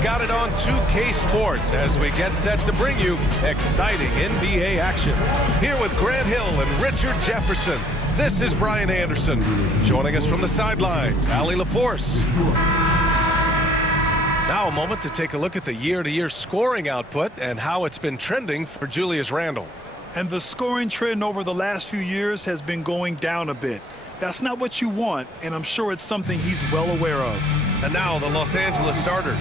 We've got it on 2K Sports as we get set to bring you exciting NBA action. Here with Grant Hill and Richard Jefferson, this is Brian Anderson. Joining us from the sidelines, Allie LaForce. Now a moment to take a look at the year-to-year scoring output and how it's been trending for Julius Randle. And the scoring trend over the last few years has been going down a bit. That's not what you want, and I'm sure it's something he's well aware of. And now the Los Angeles starters.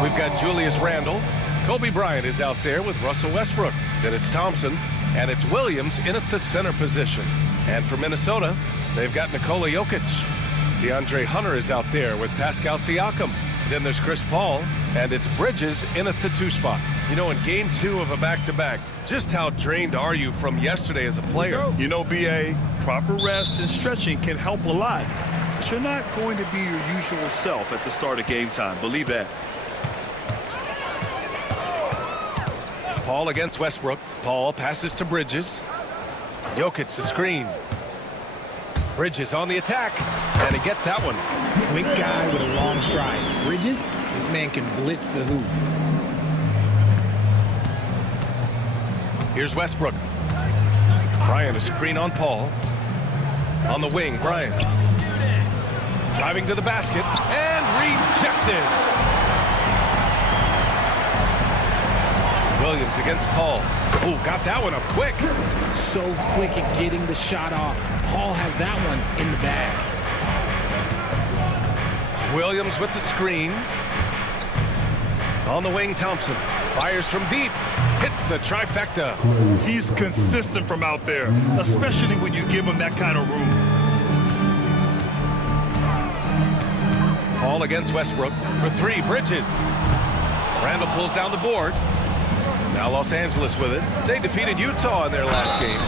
We've got Julius Randle. Kobe Bryant is out there with Russell Westbrook. Then it's Thompson, and it's Williams in at the center position. And for Minnesota, they've got Nikola Jokic. DeAndre Hunter is out there with Pascal Siakam. Then there's Chris Paul, and it's Bridges in at the 2 spot. You know, in game 2 of a back-to-back, just how drained are you from yesterday as a player? You know, B.A., proper rest and stretching can help a lot. But you're not going to be your usual self at the start of game time. Believe that. Paul against Westbrook. Paul passes to Bridges. Jokic the screen. Bridges on the attack, and he gets that one. Quick guy with a long stride. Bridges, this man can blitz the hoop. Here's Westbrook. Bryant a screen on Paul. On the wing, Bryant. Driving to the basket, and rejected. Williams against Paul. Ooh, got that one up quick. So quick at getting the shot off. Paul has that one in the bag. Williams with the screen. On the wing, Thompson fires from deep. Hits the trifecta. He's consistent from out there, especially when you give him that kind of room. Paul against Westbrook for 3. Bridges. Randle pulls down the board. Now Los Angeles with it. They defeated Utah in their last game.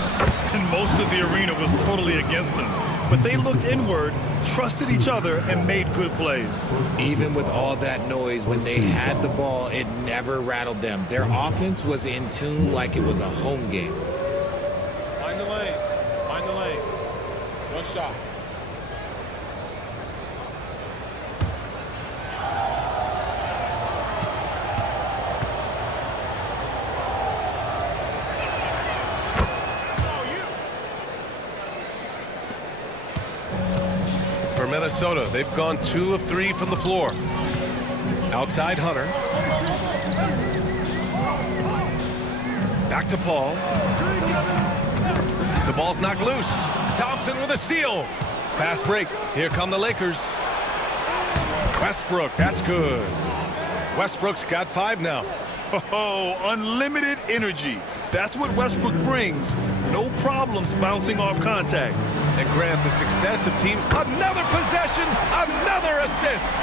And most of the arena was totally against them. But they looked inward, trusted each other, and made good plays. Even with all that noise, when they had the ball, it never rattled them. Their offense was in tune like it was a home game. Mind the lanes. Mind the lanes. One shot. For Minnesota, they've gone 2 of 3 from the floor. Outside Hunter. Back to Paul. The ball's knocked loose. Thompson with a steal. Fast break. Here come the Lakers. Westbrook, that's good. Westbrook's got 5 now. Oh, unlimited energy. That's what Westbrook brings. No problems bouncing off contact. And Grant, the success of teams. Another possession, another assist.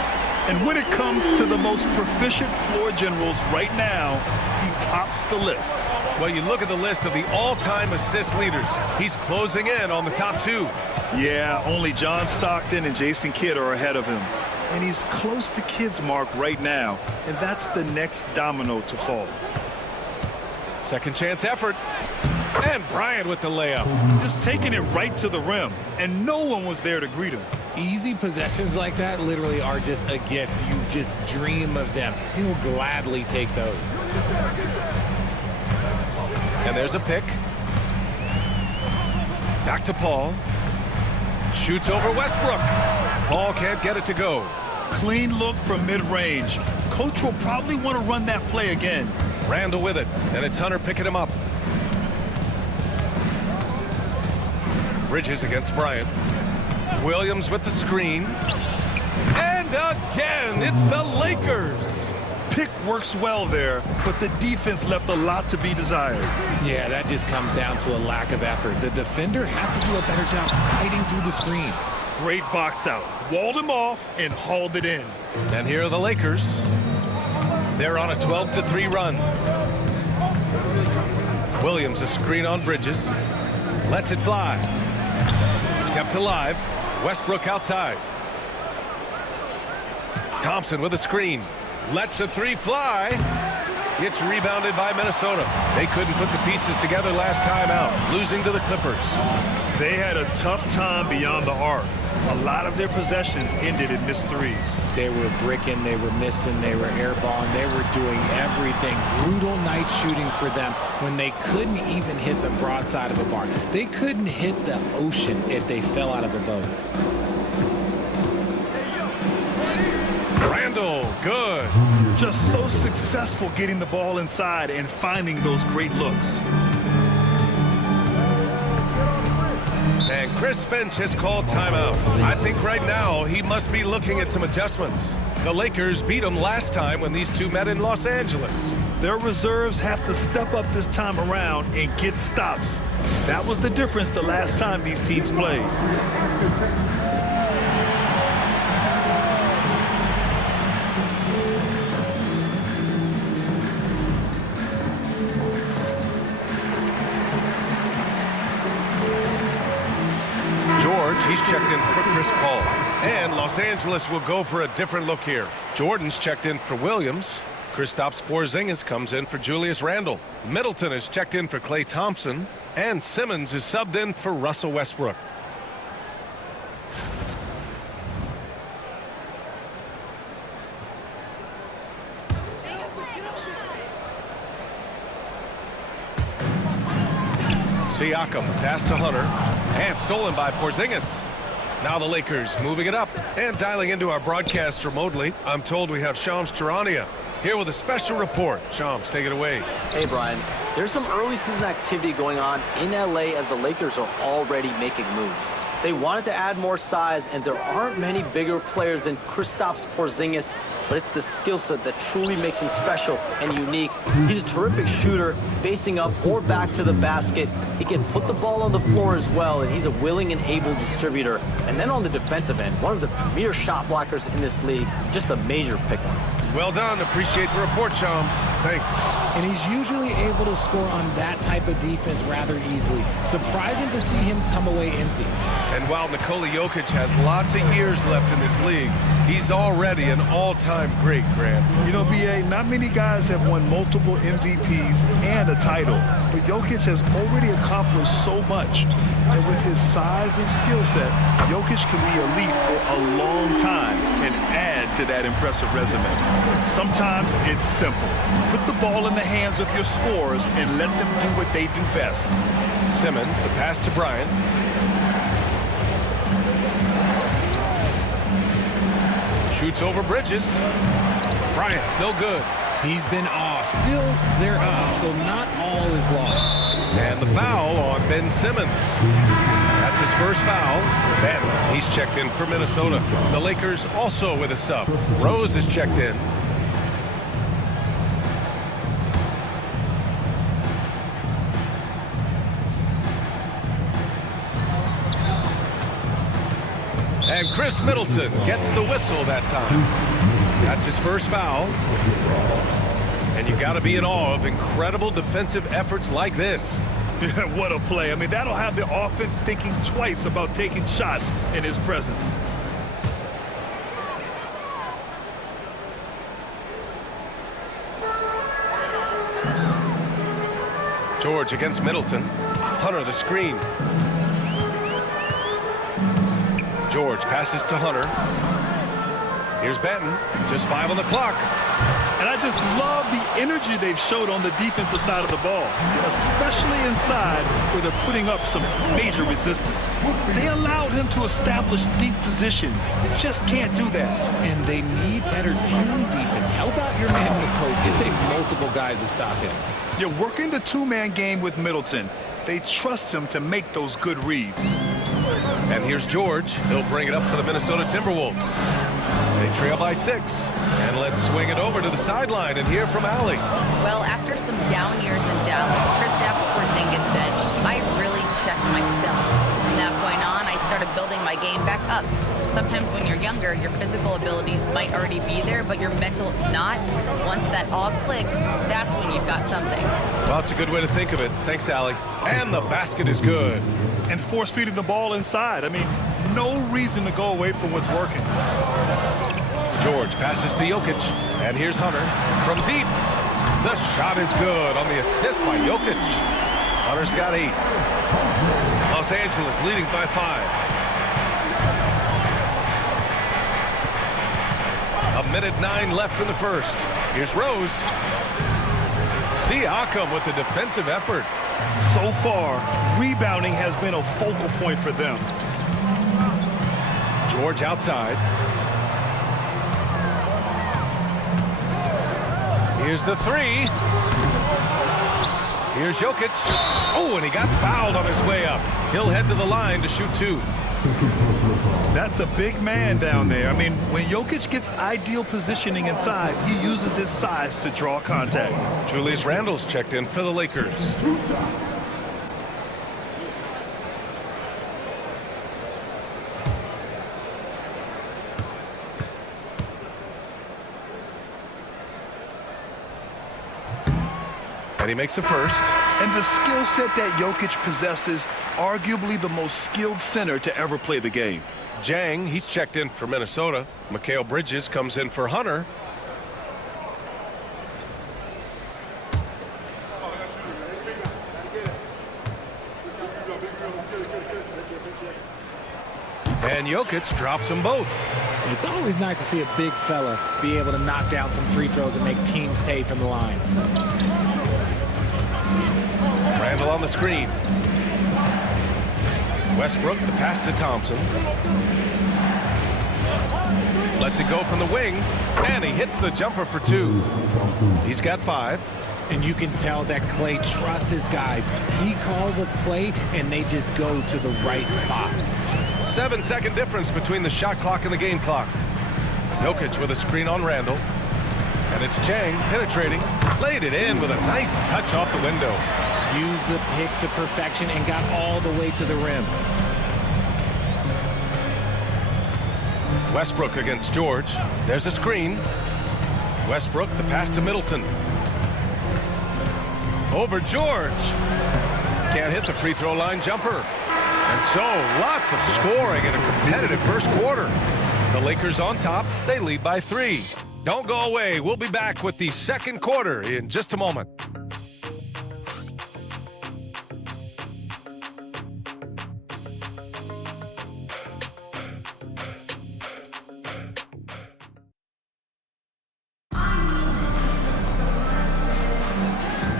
And when it comes to the most proficient floor generals right now, he tops the list. Well, you look at the list of the all-time assist leaders. He's closing in on the top 2. Yeah, only John Stockton and Jason Kidd are ahead of him. And he's close to Kidd's mark right now. And that's the next domino to fall. Second chance effort. And Bryant with the layup. Just taking it right to the rim. And no one was there to greet him. Easy possessions like that literally are just a gift. You just dream of them. He'll gladly take those. And there's a pick. Back to Paul. Shoots over Westbrook. Paul can't get it to go. Clean look from mid-range. Coach will probably want to run that play again. Randle with it, and it's Hunter picking him up. Bridges against Bryant. Williams with the screen. And again, it's the Lakers. Pick works well there, but the defense left a lot to be desired. Yeah, that just comes down to a lack of effort. The defender has to do a better job fighting through the screen. Great box out. Walled him off and hauled it in. And here are the Lakers. They're on a 12-3 run. Williams a screen on Bridges. Lets it fly. Kept alive. Westbrook outside. Thompson with a screen. Lets the 3 fly. Gets rebounded by Minnesota. They couldn't put the pieces together last time out, losing to the Clippers. They had a tough time beyond the arc. A lot of their possessions ended in missed threes. They were bricking, they were missing, they were airballing, they were doing everything. Brutal night shooting for them when they couldn't even hit the broadside of a bar. They couldn't hit the ocean if they fell out of a boat. Randall, good. Just so successful getting the ball inside and finding those great looks. And Chris Finch has called timeout. I think right now he must be looking at some adjustments. The Lakers beat them last time when these two met in Los Angeles. Their reserves have to step up this time around and get stops. That was the difference the last time these teams played. He's checked in for Chris Paul. And Los Angeles will go for a different look here. Jordan's checked in for Williams. Kristaps Porzingis comes in for Julius Randle. Middleton is checked in for Klay Thompson. And Simmons is subbed in for Russell Westbrook. Siakam, pass to Hunter, and stolen by Porzingis. Now the Lakers moving it up and dialing into our broadcast remotely. I'm told we have Shams Charania here with a special report. Shams, take it away. Hey, Brian. There's some early season activity going on in LA as the Lakers are already making moves. They wanted to add more size, and there aren't many bigger players than Kristaps Porzingis, but it's the skill set that truly makes him special and unique. He's a terrific shooter, facing up or back to the basket. He can put the ball on the floor as well, and he's a willing and able distributor. And then on the defensive end, one of the premier shot blockers in this league, just a major pickup. Well done. Appreciate the report, Shams. Thanks. And he's usually able to score on that type of defense rather easily. Surprising to see him come away empty. And while Nikola Jokic has lots of years left in this league, he's already an all-time great, Grant. You know, B.A., not many guys have won multiple MVPs and a title, but Jokic has already accomplished so much. And with his size and skill set, Jokic can be elite for a long time and add to that impressive resume. Sometimes it's simple. Put the ball in the hands of your scorers and let them do what they do best. Simmons, the pass to Bryant. Shoots over Bridges. Bryant, no good. He's been off. Still, they're up, so not all is lost. And the foul on Ben Simmons. That's his first foul. Ben, he's checked in for Minnesota. The Lakers also with a sub. Rose is checked in. And Chris Middleton gets the whistle that time. That's his first foul. And you got to be in awe of incredible defensive efforts like this. What a play. I mean, that'll have the offense thinking twice about taking shots in his presence. George against Middleton. Hunter the screen. George passes to Hunter. Here's Benton. Just 5 on the clock. And I just love the energy they've showed on the defensive side of the ball, especially inside where they're putting up some major resistance. They allowed him to establish deep position. Just can't do that. And they need better team defense. How about your man in the post? It takes multiple guys to stop him. You're working the two-man game with Middleton. They trust him to make those good reads. And here's George. He'll bring it up for the Minnesota Timberwolves. They trail by 6. And let's swing it over to the sideline and hear from Allie. Well, after some down years in Dallas, Kristaps Porzingis said, I really checked myself. From that point on, I started building my game back up. Sometimes when you're younger, your physical abilities might already be there, but your mental is not. Once that all clicks, that's when you've got something. Well, it's a good way to think of it. Thanks, Allie. And the basket is good. And force-feeding the ball inside. I mean, no reason to go away from what's working. George passes to Jokic. And here's Hunter from deep. The shot is good on the assist by Jokic. Hunter's got 8. Los Angeles leading by 5. minute 9 left in the first. Here's Rose. Siakam with the defensive effort. So far, rebounding has been a focal point for them. George outside. Here's the three. Here's Jokic. Oh, and he got fouled on his way up. He'll head to the line to shoot 2. That's a big man down there. I mean, when Jokic gets ideal positioning inside, he uses his size to draw contact. Julius Randle's checked in for the Lakers. And he makes a first. And the skill set that Jokic possesses, arguably the most skilled center to ever play the game. Jang, he's checked in for Minnesota. Mikal Bridges comes in for Hunter. And Jokic drops them both. It's always nice to see a big fella be able to knock down some free throws and make teams pay from the line. Randle on the screen. Westbrook, the pass to Thompson. Lets it go from the wing, and he hits the jumper for 2. He's got 5. And you can tell that Klay trusts his guys. He calls a play, and they just go to the right spots. 7-second difference between the shot clock and the game clock. Jokic with a screen on Randle. And it's Chang penetrating. Laid it in with a nice touch off the window. Used the pick to perfection and got all the way to the rim. Westbrook against George. There's a screen. Westbrook, the pass to Middleton. Over George. Can't hit the free throw line jumper. And so, lots of scoring in a competitive first quarter. The Lakers on top. They lead by 3. Don't go away. We'll be back with the second quarter in just a moment.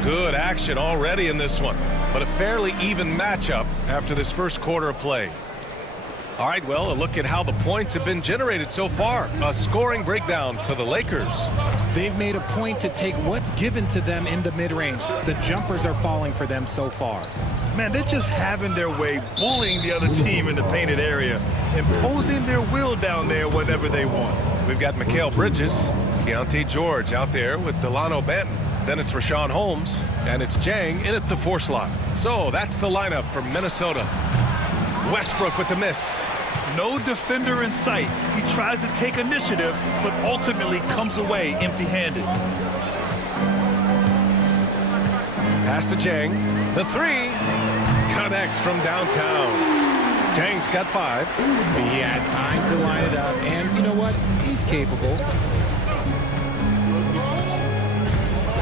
Good action already in this one, but a fairly even matchup after this first quarter of play. All right, well, a look at how the points have been generated so far. A scoring breakdown for the Lakers. They've made a point to take what's given to them in the mid-range. The jumpers are falling for them so far. Man, they're just having their way, bullying the other team in the painted area, imposing their will down there whenever they want. We've got Mikal Bridges, Keontae George out there with Delano Banton. Then it's Rashawn Holmes, and it's Jang in at the 4 slot. So that's the lineup for Minnesota. Westbrook with the miss. No defender in sight. He tries to take initiative, but ultimately comes away empty-handed. Pass to Jang. The 3 connects from downtown. Jang's got 5. See, he had time to line it up, and you know what? He's capable.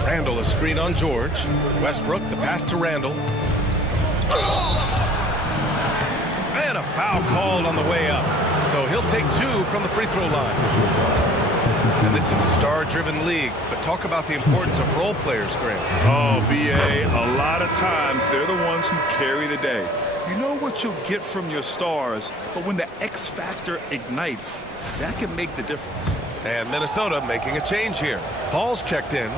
Randle a screen on George. Westbrook the pass to Randle. And a foul called on the way up. So he'll take 2 from the free throw line. And this is a star-driven league, but talk about the importance of role players, Grant. Oh, BA, a lot of times they're the ones who carry the day. You know what you'll get from your stars, but when the X factor ignites, that can make the difference. And Minnesota making a change here. Paul's checked in.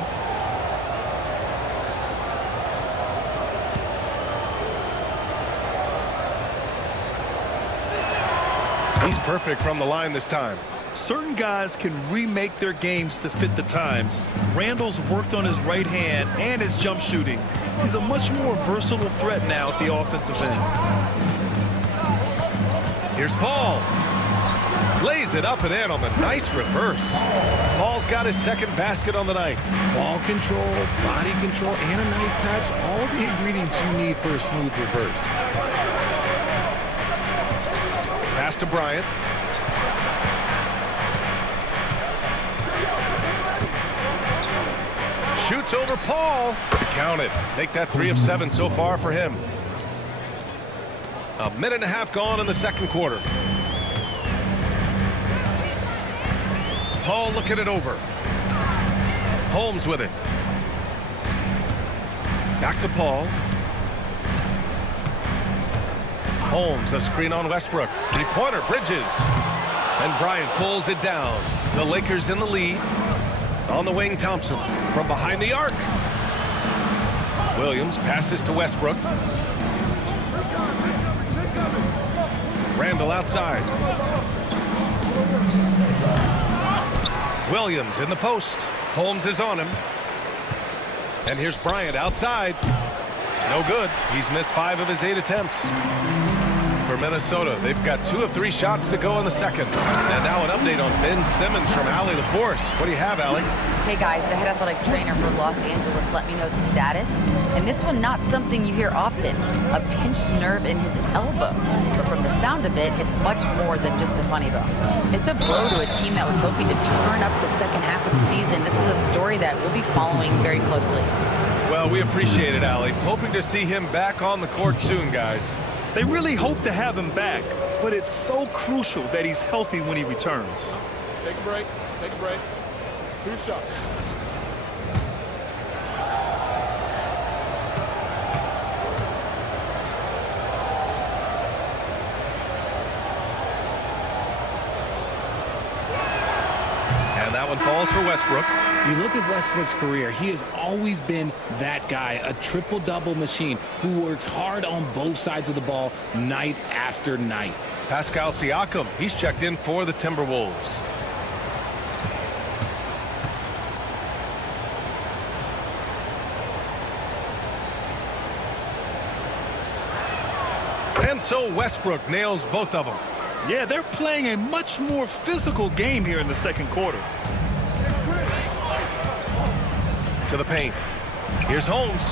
He's perfect from the line this time. Certain guys can remake their games to fit the times. Randle's worked on his right hand and his jump shooting. He's a much more versatile threat now at the offensive end. Here's Paul. Lays it up and in on the nice reverse. Paul's got his second basket on the night. Ball control, body control, and a nice touch. All the ingredients you need for a smooth reverse. Pass to Bryant. Shoots over Paul. Count it. Make that 3 of 7 so far for him. A minute and a half gone in the second quarter. Paul looking it over. Holmes with it. Back to Paul. Holmes, a screen on Westbrook. Three-pointer, Bridges. And Bryant pulls it down. The Lakers in the lead. On the wing, Thompson from behind the arc. Williams passes to Westbrook. Randall outside. Williams in the post. Holmes is on him. And here's Bryant outside. No good. He's missed 5 of his 8 attempts. For Minnesota, they've got 2 of 3 shots to go in the second. And now an update on Ben Simmons from Allie LaForce. What do you have, Allie? Hey guys, the head athletic trainer for Los Angeles let me know the status. And this one, not something you hear often. A pinched nerve in his elbow. But from the sound of it, it's much more than just a funny bone. It's a blow to a team that was hoping to turn up the second half of the season. This is a story that we'll be following very closely. Well, we appreciate it, Allie. Hoping to see him back on the court soon, guys. They really hope to have him back, but it's so crucial that he's healthy when he returns. Take a break. Take a break. 2 shots. And that one falls for Westbrook. You look at Westbrook's career, he has always been that guy, a triple-double machine who works hard on both sides of the ball night after night. Pascal Siakam, he's checked in for the Timberwolves. And so Westbrook nails both of them. Yeah, they're playing a much more physical game here in the second quarter. To the paint. Here's Holmes.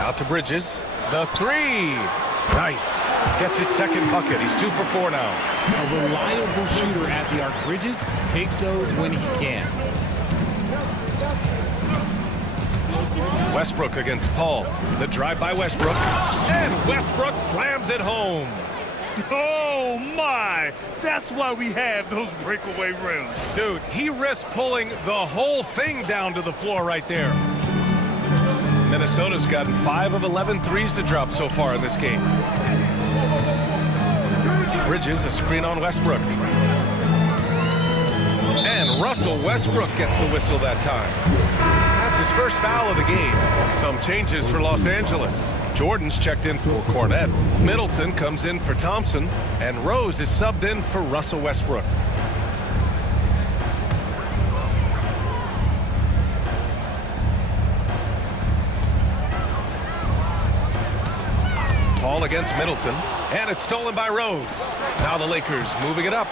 Out to Bridges. The 3. Nice. Gets his second bucket. He's 2 for 4 now. A reliable shooter at the arc. Bridges takes those when he can. Westbrook against Paul. The drive by Westbrook. And Westbrook slams it home. Oh, my! That's why we have those breakaway rims. Dude, he risked pulling the whole thing down to the floor right there. Minnesota's gotten 5 of 11 threes to drop so far in this game. Bridges, a screen on Westbrook. And Russell Westbrook gets the whistle that time. That's his first foul of the game. Some changes for Los Angeles. Jordan's checked in for Cornette. Middleton comes in for Thompson. And Rose is subbed in for Russell Westbrook. Paul against Middleton. And it's stolen by Rose. Now the Lakers moving it up.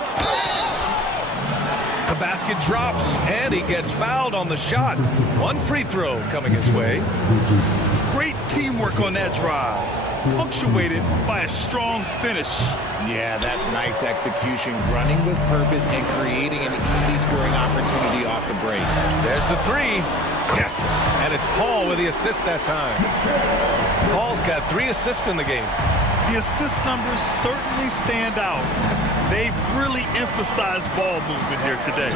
The basket drops, and he gets fouled on the shot. 1 free throw coming his way. Great teamwork on that drive, punctuated by a strong finish. Yeah, that's nice execution, running with purpose and creating an easy scoring opportunity off the break. There's the 3. Yes, and it's Paul with the assist that time. Paul's got 3 assists in the game. The assist numbers certainly stand out. They've really emphasized ball movement here today.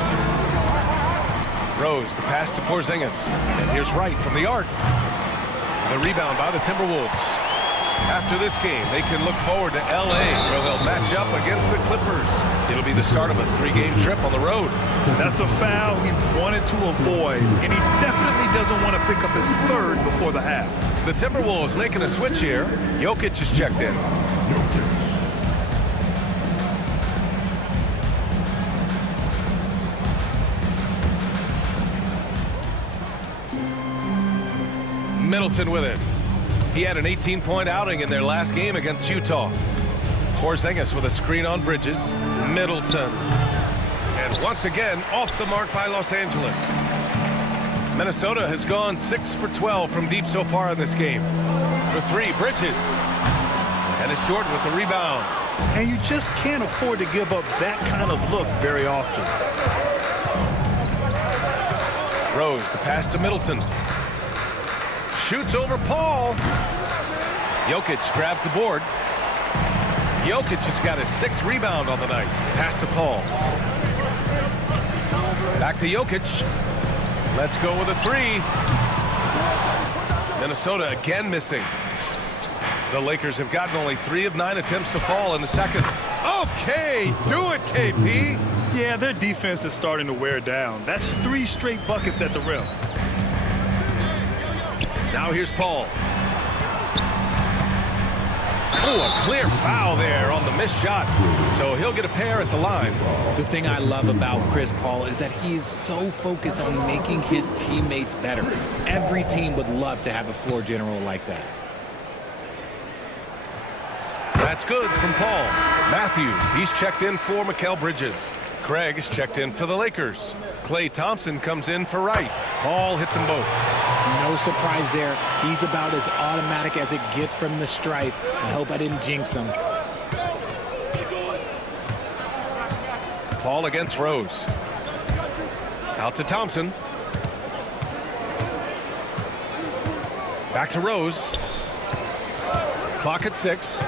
Rose, the pass to Porzingis. And here's Wright from the arc. The rebound by the Timberwolves. After this game, they can look forward to L.A., where they'll match up against the Clippers. It'll be the start of a 3-game trip on the road. That's a foul he wanted to avoid, and he definitely doesn't want to pick up his 3rd before the half. The Timberwolves making a switch here. Jokic is checked in. Middleton with it. He had an 18-point outing in their last game against Utah. Porzingis with a screen on Bridges. Middleton. And once again, off the mark by Los Angeles. Minnesota has gone 6 for 12 from deep so far in this game. For 3, Bridges. And it's Jordan with the rebound. And you just can't afford to give up that kind of look very often. Rose, the pass to Middleton. Shoots over Paul. Jokic grabs the board. Jokic has got his 6th rebound on the night. Pass to Paul. Back to Jokic. Let's go with a three. Minnesota again missing. The Lakers have gotten only 3 of 9 attempts to fall in the second. Okay, do it, KP. Yeah, their defense is starting to wear down. That's 3 straight buckets at the rim. Now here's Paul. Oh, a clear foul there on the missed shot. So he'll get a pair at the line. The thing I love about Chris Paul is that he is so focused on making his teammates better. Every team would love to have a floor general like that. That's good from Paul. Matthews, he's checked in for Mikal Bridges. Craig is checked in for the Lakers. Klay Thompson comes in for Wright. Paul hits them both. No surprise there. He's about as automatic as it gets from the stripe. I hope I didn't jinx him. Paul against Rose. Out to Thompson. Back to Rose. Clock at 6.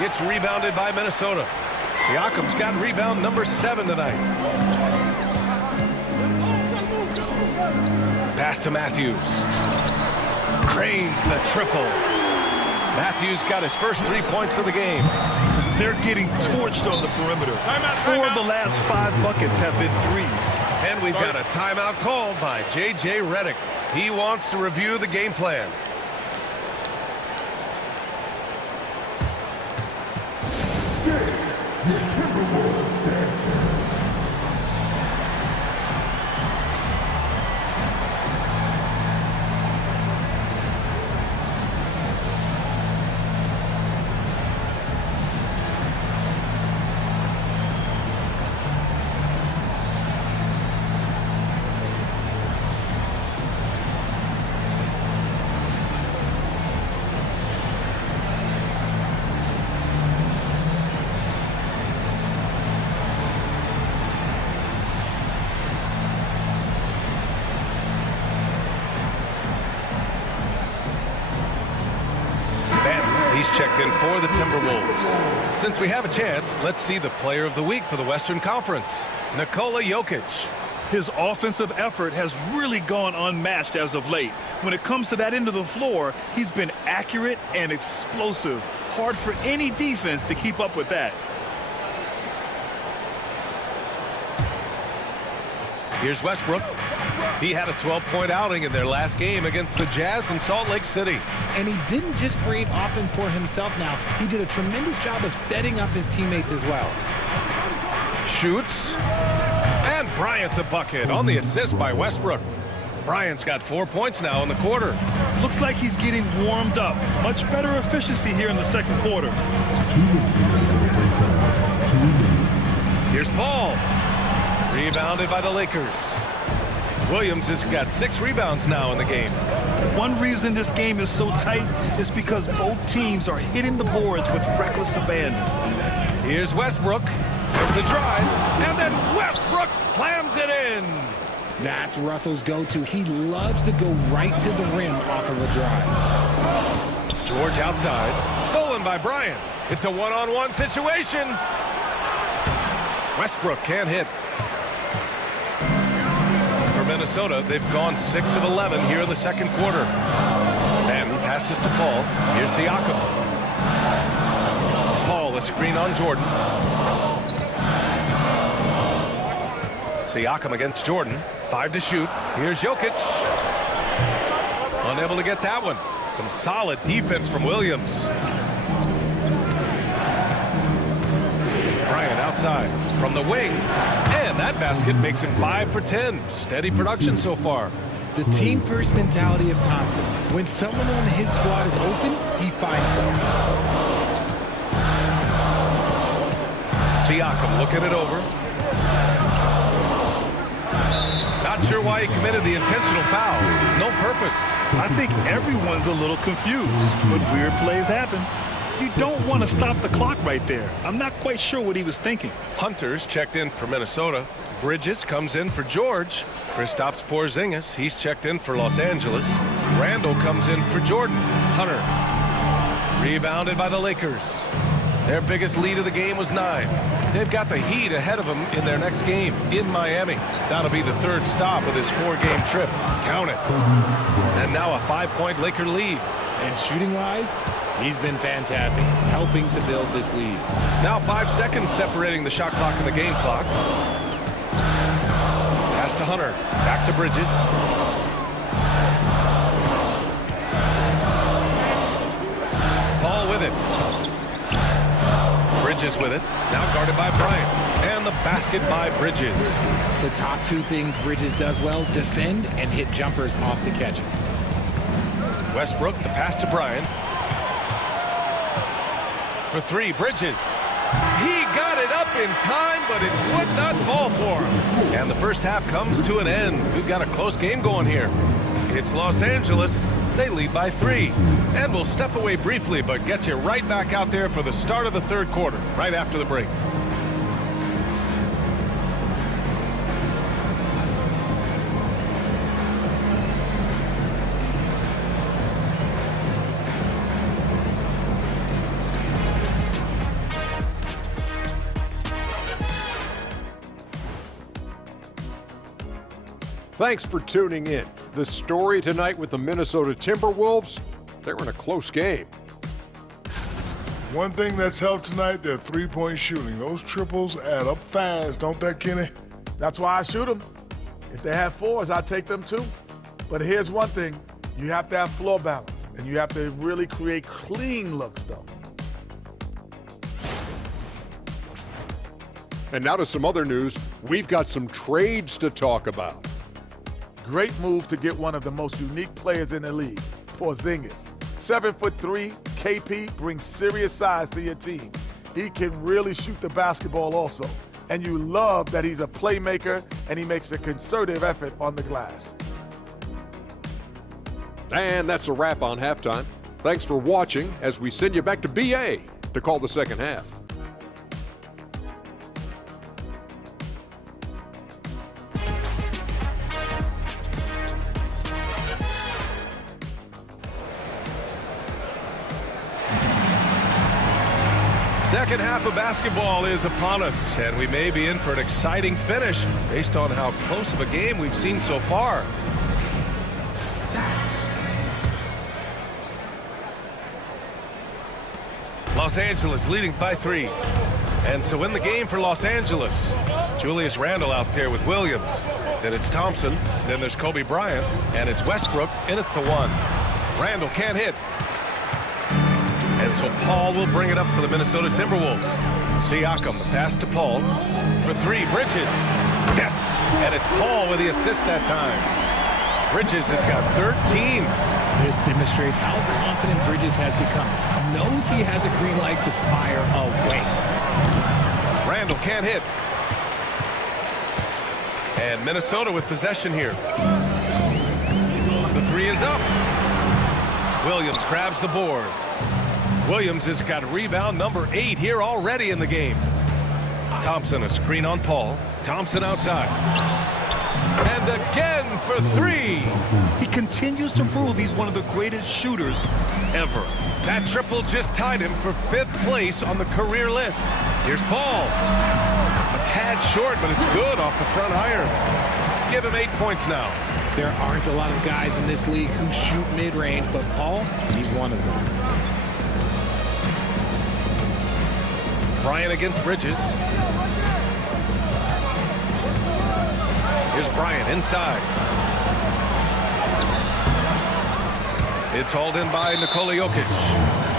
Gets rebounded by Minnesota. Siakam's got rebound number 7 tonight. Pass to Matthews. Cranes the triple. Matthews got his first 3 points of the game. They're getting torched on the perimeter. 4 of the last 5 buckets have been threes. And we've got a timeout called by J.J. Redick. He wants to review the game plan. He's checked in for the TimberWolves. Since we have a chance, let's see the player of the week for the Western Conference, Nikola Jokic. His offensive effort has really gone unmatched as of late. When it comes to that end of the floor, he's been accurate and explosive. Hard for any defense to keep up with that. Here's Westbrook. He had a 12-point outing in their last game against the Jazz in Salt Lake City. And he didn't just create offense for himself now. He did a tremendous job of setting up his teammates as well. Shoots. And Bryant the bucket on the assist by Westbrook. Bryant's got 4 points now in the quarter. Looks like he's getting warmed up. Much better efficiency here in the second quarter. Here's Paul. Rebounded by the Lakers. Williams has got 6 rebounds now in the game. One reason this game is so tight is because both teams are hitting the boards with reckless abandon. Here's Westbrook. There's the drive. And then Westbrook slams it in. That's Russell's go-to. He loves to go right to the rim off of a drive. George outside. Stolen by Bryant. It's a one-on-one situation. Westbrook can't hit. For Minnesota, they've gone 6 of 11 here in the second quarter. Ben passes to Paul. Here's Siakam. Paul, a screen on Jordan. Siakam against Jordan. 5 to shoot. Here's Jokic. Unable to get that one. Some solid defense from Williams. Bryant outside from the wing. And that basket makes him 5 for 10. Steady production so far. The team-first mentality of Thompson. When someone on his squad is open, he finds them. Siakam looking it over. Not sure why he committed the intentional foul. No purpose. I think everyone's a little confused, but weird plays happen. You don't want to stop the clock right there. I'm not quite sure what he was thinking. Hunter's checked in for Minnesota. Bridges comes in for George. Kristaps Porzingis, he's checked in for Los Angeles. Randall comes in for Jordan. Hunter. Rebounded by the Lakers. Their biggest lead of the game was 9. They've got the Heat ahead of them in their next game in Miami. That'll be the third stop of this 4-game trip. Count it. And now a 5-point Laker lead. And shooting-wise, he's been fantastic, helping to build this lead. Now 5 seconds separating the shot clock and the game clock. Pass to Hunter. Back to Bridges. Paul with it. Bridges with it. Now guarded by Bryant. And the basket by Bridges. The top 2 things Bridges does well, defend and hit jumpers off the catch. Westbrook, the pass to Bryant. For 3, Bridges. He got it up in time, but it would not fall for him. And the first half comes to an end. We've got a close game going here. It's Los Angeles. They lead by 3. And we'll step away briefly, but get you right back out there for the start of the third quarter, right after the break. Thanks for tuning in. The story tonight with the Minnesota Timberwolves, they're in a close game. One thing that's helped tonight, their three-point shooting. Those triples add up fast, don't they, Kenny? That's why I shoot them. If they have 4s, I take them too. But here's one thing. You have to have floor balance, and you have to really create clean looks, though. And now to some other news. We've got some trades to talk about. Great move to get one of the most unique players in the league, Porzingis. 7'3", KP brings serious size to your team. He can really shoot the basketball also. And you love that he's a playmaker and he makes a concerted effort on the glass. And that's a wrap on halftime. Thanks for watching as we send you back to BA to call the second half. Second half of basketball is upon us, and we may be in for an exciting finish based on how close of a game we've seen so far. Los Angeles leading by 3. And so in the game for Los Angeles, Julius Randle out there with Williams. Then it's Thompson. Then there's Kobe Bryant. And it's Westbrook in at the 1. Randle can't hit. And so Paul will bring it up for the Minnesota Timberwolves. Siakam, the pass to Paul. For 3, Bridges. Yes! And it's Paul with the assist that time. Bridges has got 13. This demonstrates how confident Bridges has become. Knows he has a green light to fire away. Randle can't hit. And Minnesota with possession here. The 3 is up. Williams grabs the board. Williams has got rebound number 8 here already in the game. Thompson, a screen on Paul. Thompson outside. And again for 3. He continues to prove he's one of the greatest shooters ever. That triple just tied him for 5th place on the career list. Here's Paul. A tad short, but it's good off the front iron. Give him 8 points now. There aren't a lot of guys in this league who shoot mid-range, but Paul, he's one of them. Bryant against Bridges. Here's Bryant inside. It's hauled in by Nikola Jokic.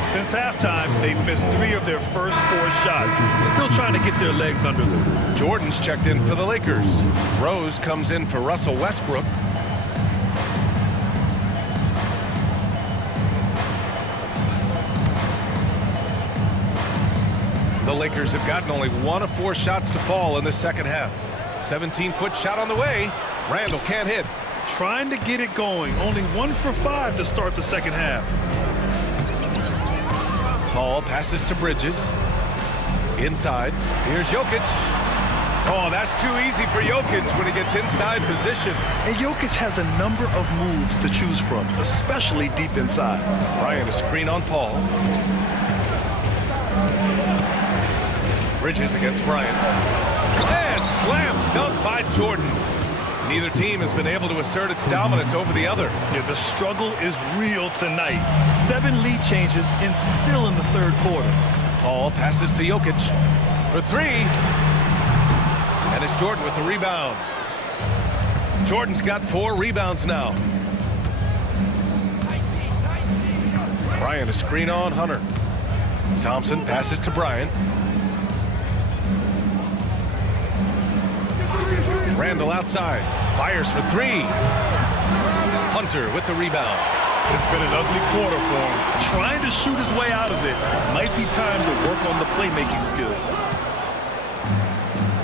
Since halftime, they've missed 3 of their first 4 shots. Still trying to get their legs under them. Jordan's checked in for the Lakers. Rose comes in for Russell Westbrook. The Lakers have gotten only 1 of 4 shots to fall in the second half. 17-foot shot on the way. Randle can't hit. Trying to get it going. Only 1 for 5 to start the second half. Paul passes to Bridges. Inside. Here's Jokic. Oh, that's too easy for Jokic when he gets inside position. And Jokic has a number of moves to choose from, especially deep inside. Bryant, a screen on Paul. Bridges against Bryant. And slam dunk by Jordan. Neither team has been able to assert its dominance over the other. Yeah, the struggle is real tonight. 7 lead changes and still in the third quarter. Paul passes to Jokic for 3. And it's Jordan with the rebound. Jordan's got 4 rebounds now. Bryant a screen on Hunter. Thompson passes to Bryant. Randall outside. Fires for 3. Hunter with the rebound. It's been an ugly quarter for him. Trying to shoot his way out of it. Might be time to work on the playmaking skills.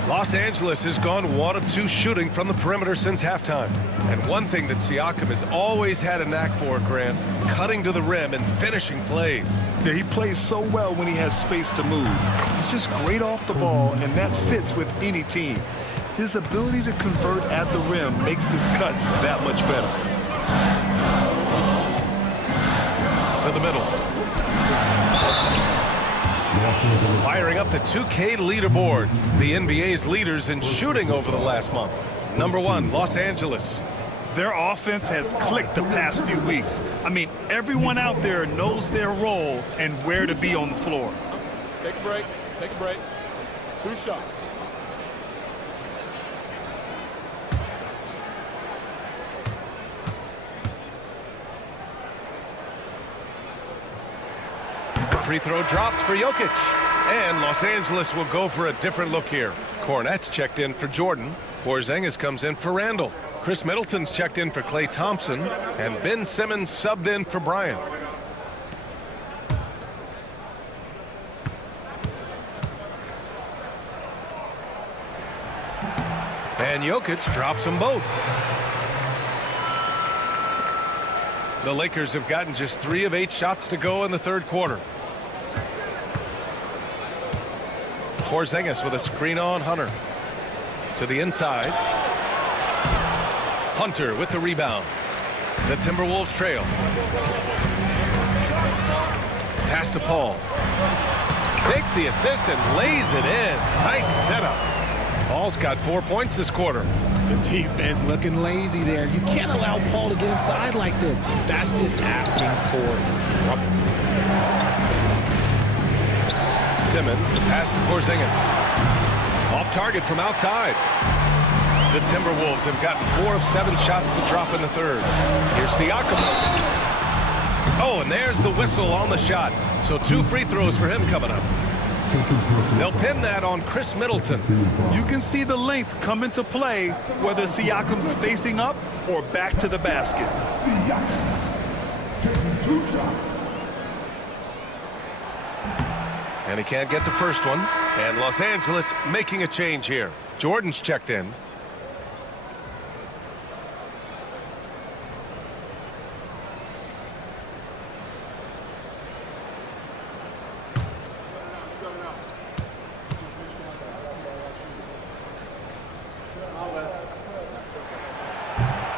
Los Angeles has gone 1 of 2 shooting from the perimeter since halftime. And one thing that Siakam has always had a knack for, Grant, cutting to the rim and finishing plays. Yeah, he plays so well when he has space to move. He's just great off the ball, and that fits with any team. His ability to convert at the rim makes his cuts that much better. To the middle. Firing up the 2K leaderboard. The NBA's leaders in shooting over the last month. Number 1, Los Angeles. Their offense has clicked the past few weeks. I mean, everyone out there knows their role and where to be on the floor. Take a break. Take a break. 2 shots. Free throw drops for Jokic. And Los Angeles will go for a different look here. Cornette's checked in for Jordan. Porzingis comes in for Randall. Chris Middleton's checked in for Klay Thompson. And Ben Simmons subbed in for Bryant. And Jokic drops them both. The Lakers have gotten just 3 of 8 shots to go in the third quarter. Porzingis with a screen on Hunter. To the inside. Hunter with the rebound. The Timberwolves trail. Pass to Paul. Takes the assist and lays it in. Nice setup. Paul's got 4 points this quarter. The defense looking lazy there. You can't allow Paul to get inside like this. That's just asking for trouble. Simmons, the pass to Porzingis. Off target from outside. The Timberwolves have gotten 4 of 7 shots to drop in the third. Here's Siakam. Oh, and there's the whistle on the shot. So 2 free throws for him coming up. They'll pin that on Chris Middleton. You can see the length come into play, whether Siakam's facing up or back to the basket. And he can't get the first one. And Los Angeles making a change here. Jordan's checked in.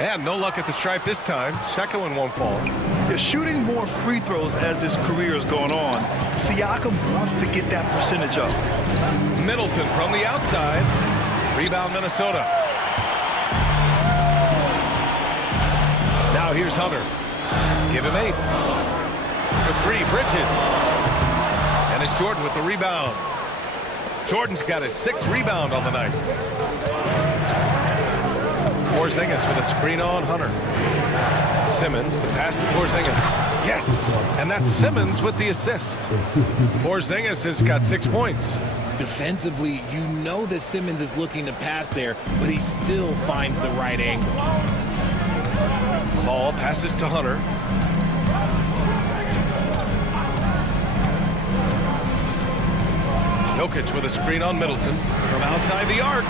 And no luck at the stripe this time. Second one won't fall. They're shooting more free throws as his career is going on. Siakam wants to get that percentage up. Middleton from the outside. Rebound Minnesota. Now here's Hunter. Give him 8. For 3, Bridges. And it's Jordan with the rebound. Jordan's got his 6th rebound on the night. Porzingis with a screen on Hunter. Simmons, the pass to Porzingis. Yes, and that's Simmons with the assist. Porzingis has got 6 points. Defensively, you know that Simmons is looking to pass there, but he still finds the right angle. Ball passes to Hunter. Jokic with a screen on Middleton from outside the arc.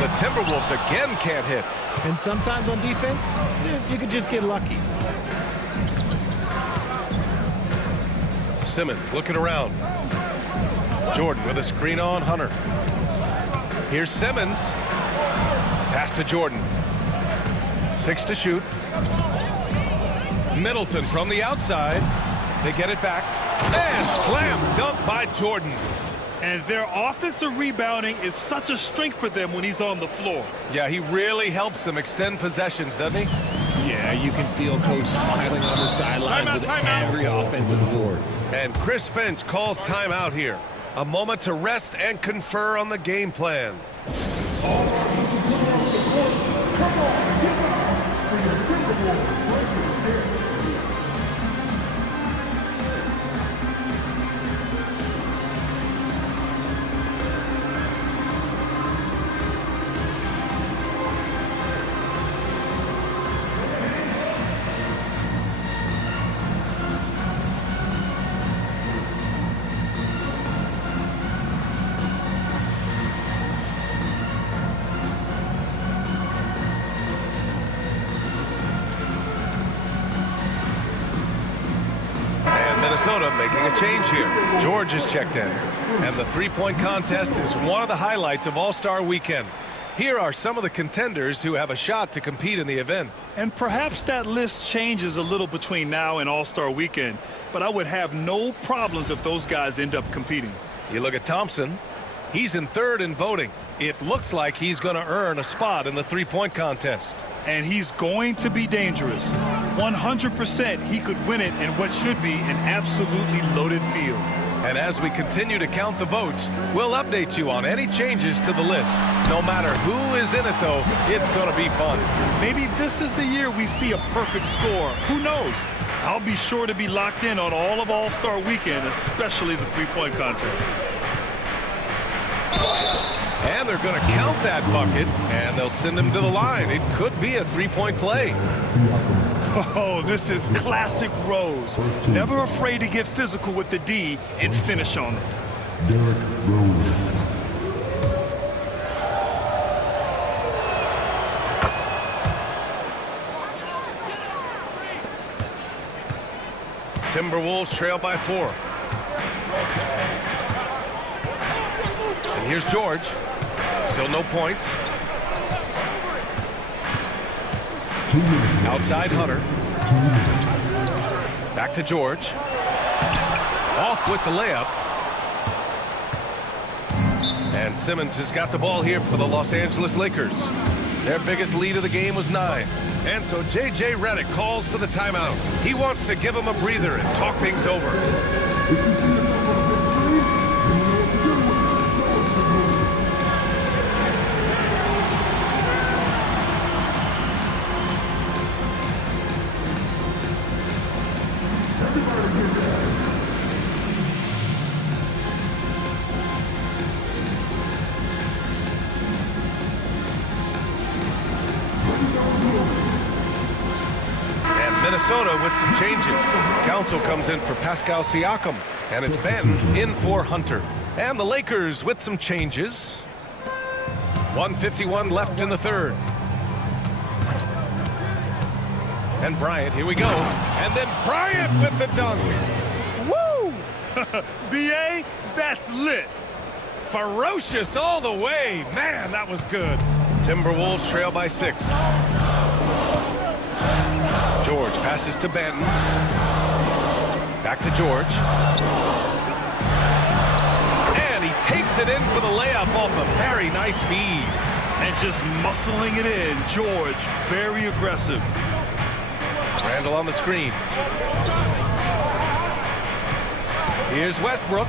The Timberwolves again can't hit. And sometimes on defense, you could just get lucky. Simmons looking around. Jordan with a screen on Hunter. Here's Simmons. Pass to Jordan. 6 to shoot. Middleton from the outside. They get it back. And slam dunk by Jordan. And their offensive rebounding is such a strength for them when he's on the floor. Yeah, he really helps them extend possessions, doesn't he? Yeah, you can feel Coach smiling on the sidelines with every offensive board. And Chris Finch calls timeout here. A moment to rest and confer on the game plan. Minnesota making a change here. George is checked in. And the three-point contest is one of the highlights of All-Star Weekend. Here are some of the contenders who have a shot to compete in the event. And perhaps that list changes a little between now and All-Star Weekend, but I would have no problems if those guys end up competing. You look at Thompson. He's in third in voting. It looks like he's going to earn a spot in the three-point contest. And he's going to be dangerous. 100% he could win it in what should be an absolutely loaded field. And as we continue to count the votes, we'll update you on any changes to the list. No matter who is in it, though, it's going to be fun. Maybe this is the year we see a perfect score. Who knows? I'll be sure to be locked in on all of All-Star Weekend, especially the three-point contest. And they're going to count that bucket, and they'll send him to the line. It could be a three-point play. Oh, this is classic Rose. Never afraid to get physical with the D and finish on it. Derrick Rose. TimberWolves trail by 4. And here's George. Still no points. Outside Hunter. Back to George. Off with the layup. And Simmons has got the ball here for the Los Angeles Lakers. Their biggest lead of the game was 9. And so J.J. Redick calls for the timeout. He wants to give him a breather and talk things over. Minnesota with some changes. Council comes in for Pascal Siakam, and it's Ben in for Hunter. And the Lakers with some changes. 1:51 left in the third. And Bryant, here we go. And then Bryant with the dunk. Woo! B.A., that's lit. Ferocious all the way. Man, that was good. Timberwolves trail by 6. George passes to Benton. Back to George. And he takes it in for the layup off a very nice feed. And just muscling it in, George, very aggressive. Randall on the screen. Here's Westbrook.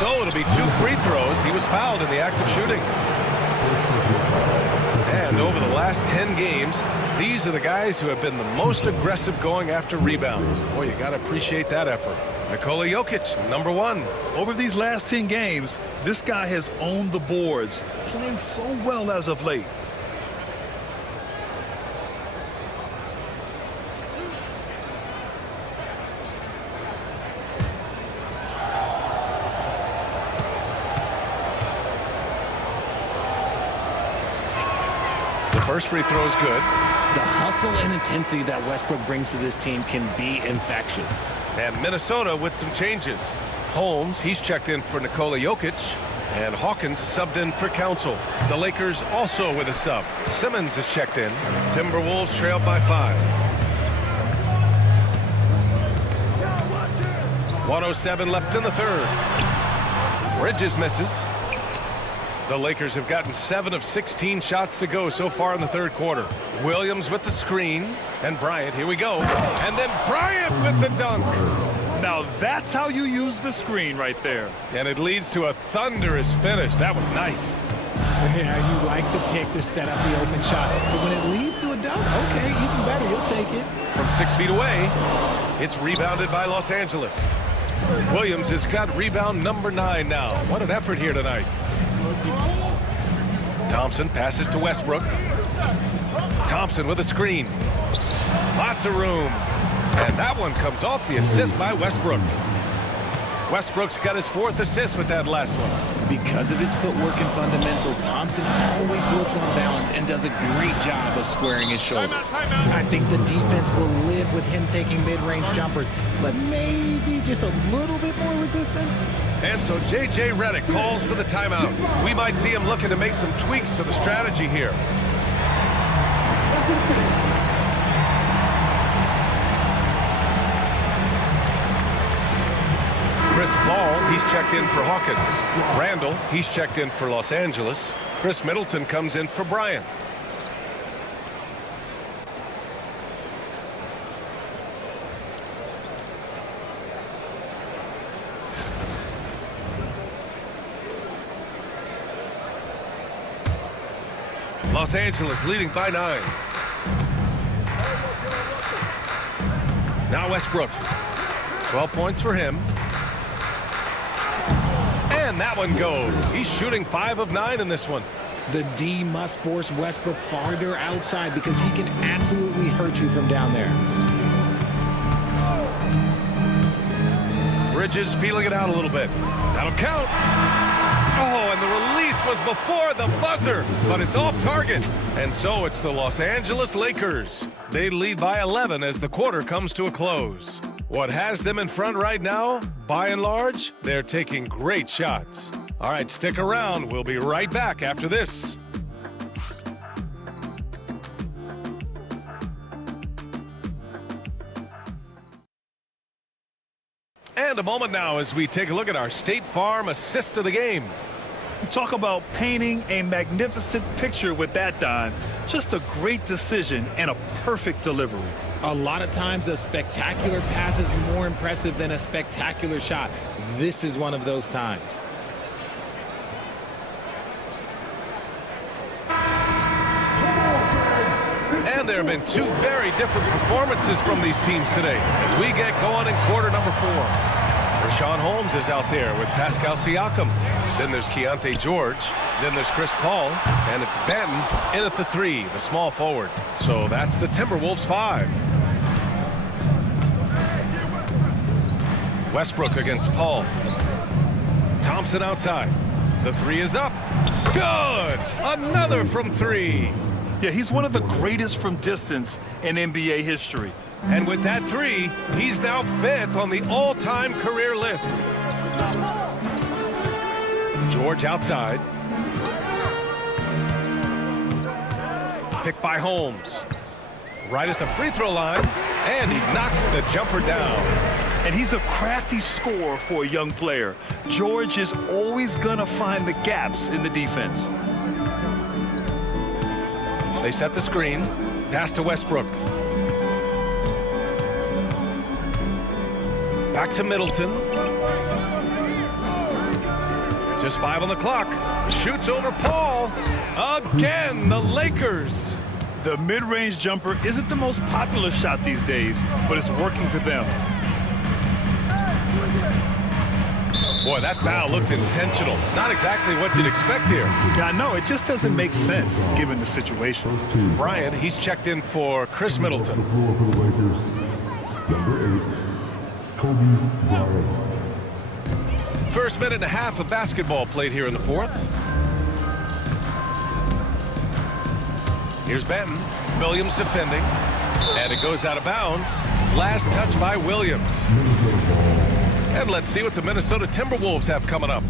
So it'll be 2 free throws. He was fouled in the act of shooting. And over the last 10 games, these are the guys who have been the most aggressive going after rebounds. Boy, you got to appreciate that effort. Nikola Jokic, number 1. Over these last 10 games, this guy has owned the boards, playing so well as of late. First free throw is good. The hustle and intensity that Westbrook brings to this team can be infectious. And Minnesota with some changes. Holmes, he's checked in for Nikola Jokic. And Hawkins subbed in for Council. The Lakers also with a sub. Simmons is checked in. Timberwolves trailed by 5. 1:07 left in the third. Bridges misses. The Lakers have gotten 7 of 16 shots to go so far in the third quarter. Williams with the screen. And Bryant, here we go. And then Bryant with the dunk. Now that's how you use the screen right there. And it leads to a thunderous finish. That was nice. Yeah, you like the pick to set up the open shot. But when it leads to a dunk, okay, even better, you'll take it. From 6 feet away, it's rebounded by Los Angeles. Williams has got rebound number 9 now. What an effort here tonight. Thompson passes to Westbrook. Thompson with a screen. Lots of room. And that one comes off the assist by Westbrook. Westbrook's got his 4th assist with that last one. Because of his footwork and fundamentals, Thompson always looks on balance and does a great job of squaring his shoulder. I think the defense will live with him taking mid-range jumpers, but maybe just a little bit more resistance. And so J.J. Redick calls for the timeout. We might see him looking to make some tweaks to the strategy here. Chris Paul, he's checked in for Hawkins. Randall, he's checked in for Los Angeles. Chris Middleton comes in for Bryant. Los Angeles leading by 9. Now Westbrook. 12 points for him. And that one goes. He's shooting 5 of 9 in this one. The D must force Westbrook farther outside because he can absolutely hurt you from down there. Bridges feeling it out a little bit. That'll count. Oh, and the release was before the buzzer, but it's off target. And so it's the Los Angeles Lakers. They lead by 11 as the quarter comes to a close. What has them in front right now, by and large, they're taking great shots. All right, stick around. We'll be right back after this. And a moment now as we take a look at our State Farm assist of the game. You talk about painting a magnificent picture with that, Don. Just a great decision and a perfect delivery. A lot of times a spectacular pass is more impressive than a spectacular shot. This is one of those times. And there have been 2 very different performances from these teams today as we get going in quarter number 4. Rashawn Holmes is out there with Pascal Siakam. Then there's Keontae George. Then there's Chris Paul. And it's Benton in at the 3, the small forward. So that's the Timberwolves 5. Westbrook against Paul. Thompson outside. The 3 is up. Good! Another from 3. Yeah, he's one of the greatest from distance in NBA history. And with that 3, he's now 5th on the all-time career list. George outside. Picked by Holmes. Right at the free throw line, and he knocks the jumper down. And he's a crafty scorer for a young player. George is always gonna find the gaps in the defense. They set the screen. Pass to Westbrook. Back to Middleton. Just 5 on the clock. Shoots over Paul. Again, the Lakers. The mid-range jumper isn't the most popular shot these days, but it's working for them. Boy, that foul looked intentional. Not exactly what you'd expect here. Yeah, no, it just doesn't make sense given the situation. Bryant, he's checked in for Chris Middleton. For the Lakers, number 8, Kobe Bryant. First minute and a half of basketball played here in the 4th. Here's Benton. Williams defending. And it goes out of bounds. Last touch by Williams. And let's see what the Minnesota Timberwolves have coming up.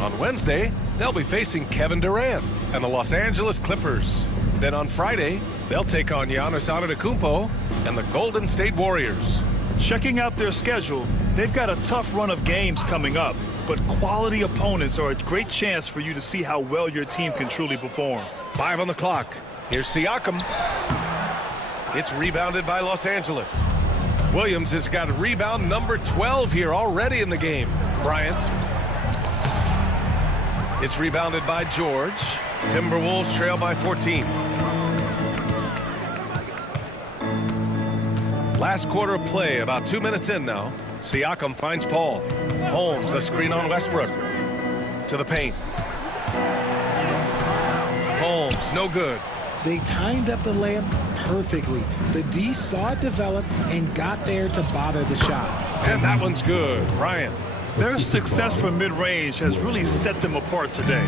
On Wednesday, they'll be facing Kevin Durant and the Los Angeles Clippers. Then on Friday, they'll take on Giannis Antetokounmpo and the Golden State Warriors. Checking out their schedule, they've got a tough run of games coming up. but quality opponents are a great chance for you to see how well your team can truly perform. 5 on the clock. Here's Siakam. It's rebounded by Los Angeles. Williams has got rebound number 12 here already in the game. Bryant. It's rebounded by George. Timberwolves trail by 14. Last quarter of play, about 2 minutes in now. Siakam finds Paul. Holmes, a screen on Westbrook. To the paint. Holmes, no good. They timed up the layup perfectly. The D saw it develop and got there to bother the shot. And that one's good. Bryant. Their success from mid-range has really set them apart today.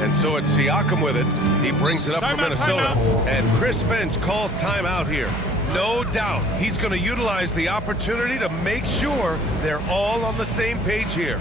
And so it's Siakam with it. He brings it up for Minnesota. And Chris Finch calls timeout here. No doubt he's going to utilize the opportunity to make sure they're all on the same page here.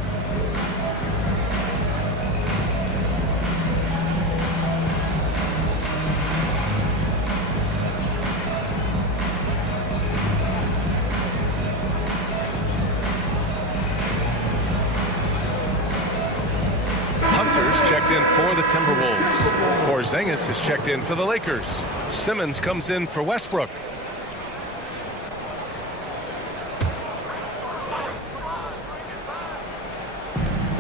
Checked in for the Timberwolves. Porzingis is checked in for the Lakers. Simmons comes in for Westbrook.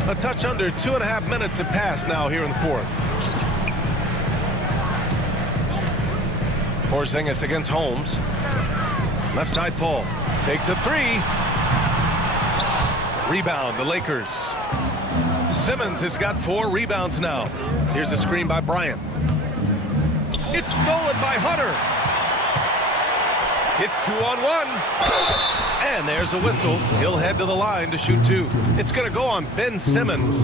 A touch under 2.5 minutes have passed now here in the fourth. Porzingis against Holmes. Left side Paul. Takes a three. Rebound, the Lakers. Simmons has got 4 rebounds now. Here's a screen by Bryant. It's stolen by Hunter. It's 2-on-1. And there's a whistle. He'll head to the line to shoot 2. It's going to go on Ben Simmons.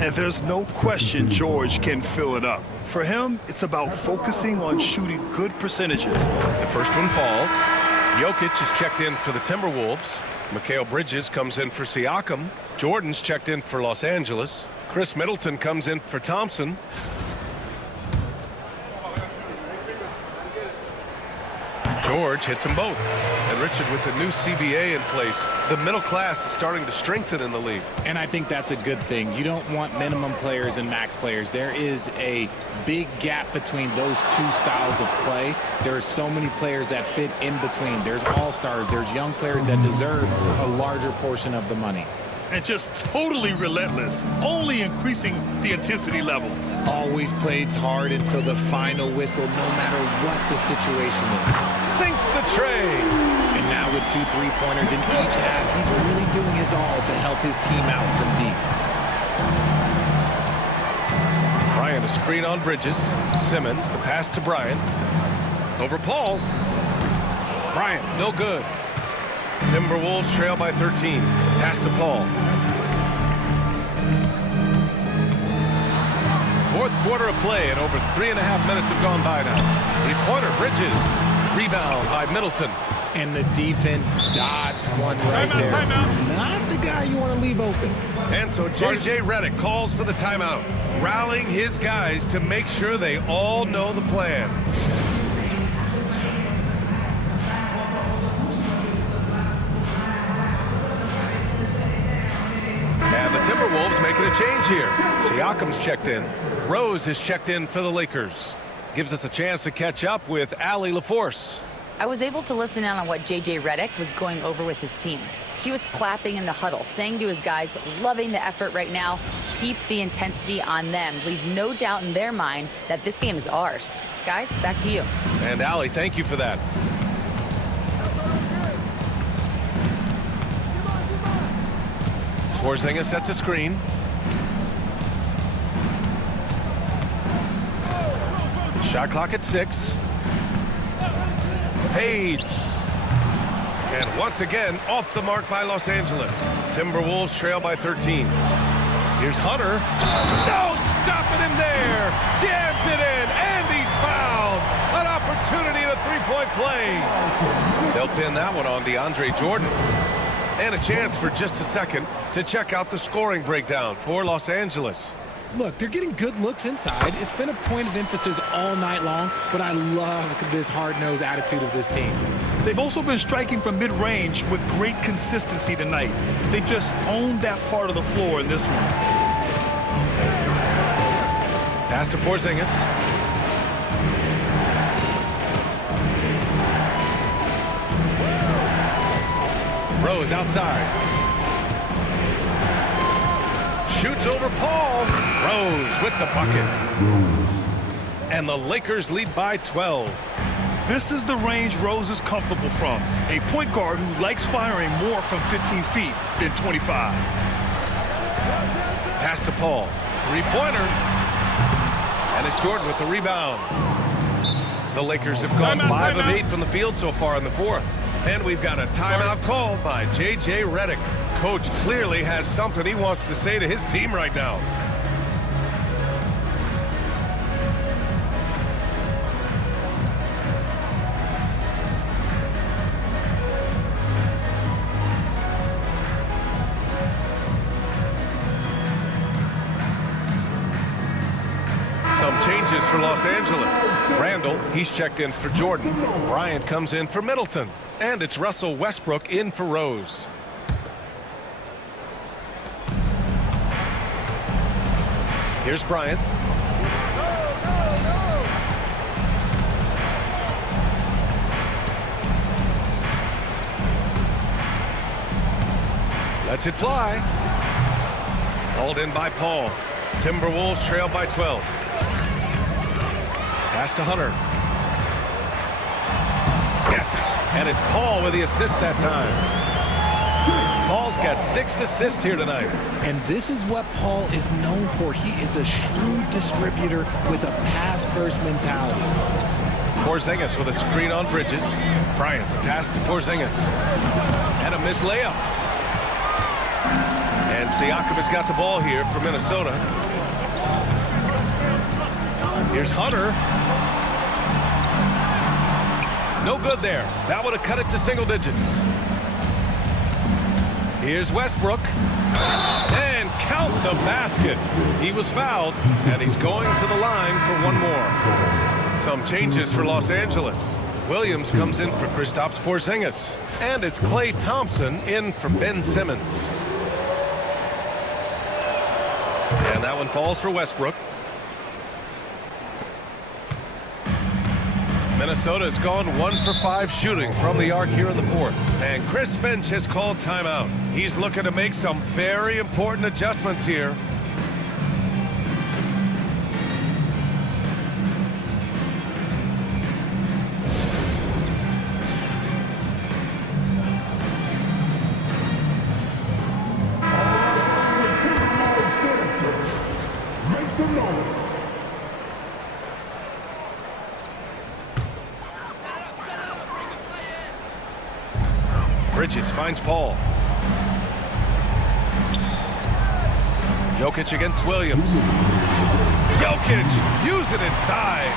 And there's no question George can fill it up. For him, it's about focusing on shooting good percentages. The first one falls. Jokic is checked in for the Timberwolves. Mikal Bridges comes in for Siakam. Jordan's checked in for Los Angeles. Chris Middleton comes in for Thompson. George hits them both. And Richard, with the new CBA in place, the middle class is starting to strengthen in the league. And I think that's a good thing. You don't want minimum players and max players. There is a big gap between those two styles of play. There are so many players that fit in between. There's all-stars. There's young players that deserve a larger portion of the money. And just totally relentless, only increasing the intensity level. Always plays hard until the final whistle, no matter what the situation is. Sinks the tray. And now with 2 3-pointers in each half, he's really doing his all to help his team out from deep. Bryant, a screen on Bridges. Simmons, the pass to Bryant. Over Paul. Bryant, no good. Timberwolves trail by 13. Pass to Paul. Fourth quarter of play, and over 3.5 minutes have gone by now. 3-pointer, Bridges. Rebound by Middleton. And the defense dodged one right there. Not the guy you want to leave open. And so J.J. Redick calls for the timeout, rallying his guys to make sure they all know the plan. And the Timberwolves making a change here. Siakam's checked in. Rose is checked in for the Lakers. Gives us a chance to catch up with Allie LaForce. I was able to listen in on what J.J. Redick was going over with his team. He was clapping in the huddle, saying to his guys, loving the effort right now, keep the intensity on them. Leave no doubt in their mind that this game is ours. Guys, back to you. And Allie, thank you for that. Porzingis sets a screen. Shot clock at 6. Fades. And once again, off the mark by Los Angeles. Timberwolves trail by 13. Here's Hunter. No, stopping him there. Jams it in, and he's fouled. An opportunity in a three-point play. They'll pin that one on DeAndre Jordan. And a chance for just a second to check out the scoring breakdown for Los Angeles. Look, they're getting good looks inside. It's been a point of emphasis all night long, but I love this hard-nosed attitude of this team. They've also been striking from mid-range with great consistency tonight. They just owned that part of the floor in this one. Pass to Porzingis. Rose outside. Shoots over Paul. Rose with the bucket. And the Lakers lead by 12. This is the range Rose is comfortable from. A point guard who likes firing more from 15 feet than 25. Pass to Paul. Three-pointer. And it's Jordan with the rebound. The Lakers have gone 5 of 8 from the field so far in the fourth. And we've got a timeout called by J.J. Redick. Coach clearly has something he wants to say to his team right now. Some changes for Los Angeles. Randall, he's checked in for Jordan. Bryant comes in for Middleton. And it's Russell Westbrook in for Rose. Here's Bryant. Lets it fly. Hauled in by Paul. Timberwolves trail by 12. Pass to Hunter. Yes. And it's Paul with the assist that time. Paul's got 6 assists here tonight. And this is what Paul is known for. He is a shrewd distributor with a pass-first mentality. Porzingis with a screen on Bridges. Bryant, the pass to Porzingis. And a missed layup. And Siakam has got the ball here for Minnesota. Here's Hunter. No good there. That would have cut it to single digits. Here's Westbrook. And count the basket. He was fouled, and he's going to the line for one more. Some changes for Los Angeles. Williams comes in for Kristaps Porzingis. And it's Klay Thompson in for Ben Simmons. And that one falls for Westbrook. Minnesota's gone 1 for 5 shooting from the arc here in the fourth. And Chris Finch has called timeout. He's looking to make some very important adjustments here. Bridges finds Paul. Jokic against Williams. Jokic using his size.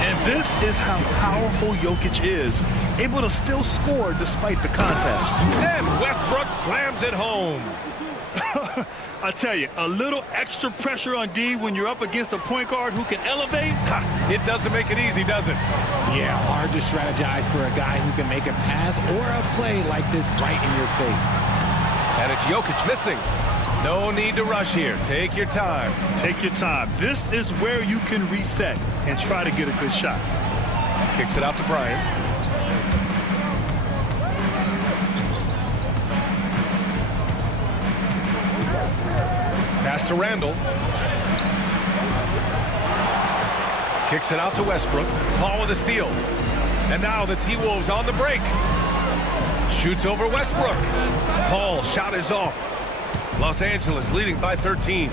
And this is how powerful Jokic is. Able to still score despite the contact. And Westbrook slams it home. I tell you, a little extra pressure on D when you're up against a point guard who can elevate. It doesn't make it easy, does it? Yeah, hard to strategize for a guy who can make a pass or a play like this right in your face. And it's Jokic missing. No need to rush here. Take your time. Take your time. This is where you can reset and try to get a good shot. Kicks it out to Bryant. Pass to Randall. Kicks it out to Westbrook. Paul with a steal. And now the T-Wolves on the break. Shoots over Westbrook. Paul shot is off. Los Angeles leading by 13.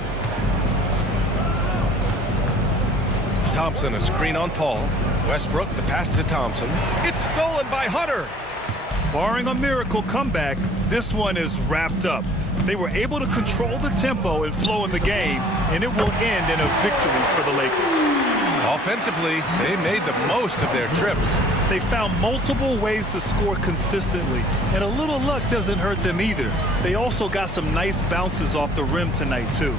Thompson, a screen on Paul. Westbrook, the pass to Thompson. It's stolen by Hunter. Barring a miracle comeback, this one is wrapped up. They were able to control the tempo and flow in the game, and it will end in a victory for the Lakers. Offensively, they made the most of their trips. They found multiple ways to score consistently, and a little luck doesn't hurt them either. They also got some nice bounces off the rim tonight, too.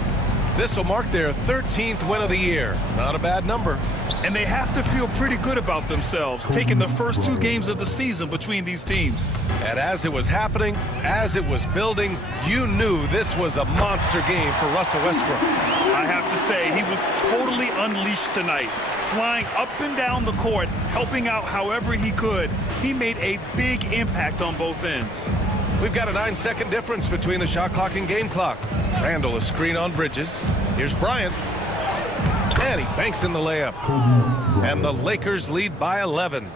This will mark their 13th win of the year. Not a bad number. And they have to feel pretty good about themselves, taking the first 2 games of the season between these teams. And as it was happening, as it was building, you knew this was a monster game for Russell Westbrook. I have to say, he was totally unleashed tonight, flying up and down the court, helping out however he could. He made a big impact on both ends. We've got a 9-second difference between the shot clock and game clock. Randall, a screen on Bridges. Here's Bryant. And he banks in the layup. And the Lakers lead by 11.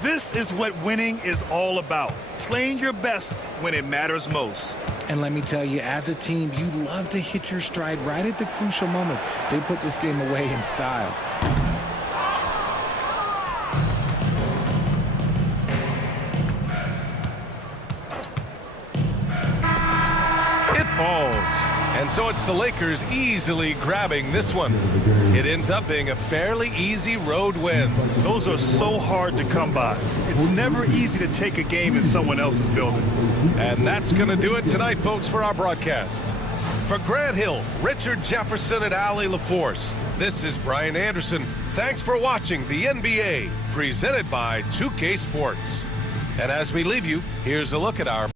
This is what winning is all about. Playing your best when it matters most. And let me tell you, as a team, you love to hit your stride right at the crucial moments. They put this game away in style. It falls. And so it's the Lakers easily grabbing this one. It ends up being a fairly easy road win. Those are so hard to come by. It's never easy to take a game in someone else's building. And that's going to do it tonight, folks, for our broadcast. For Grant Hill, Richard Jefferson, and Ali LaForce, this is Brian Anderson. Thanks for watching the NBA, presented by 2K Sports. And as we leave you, here's a look at our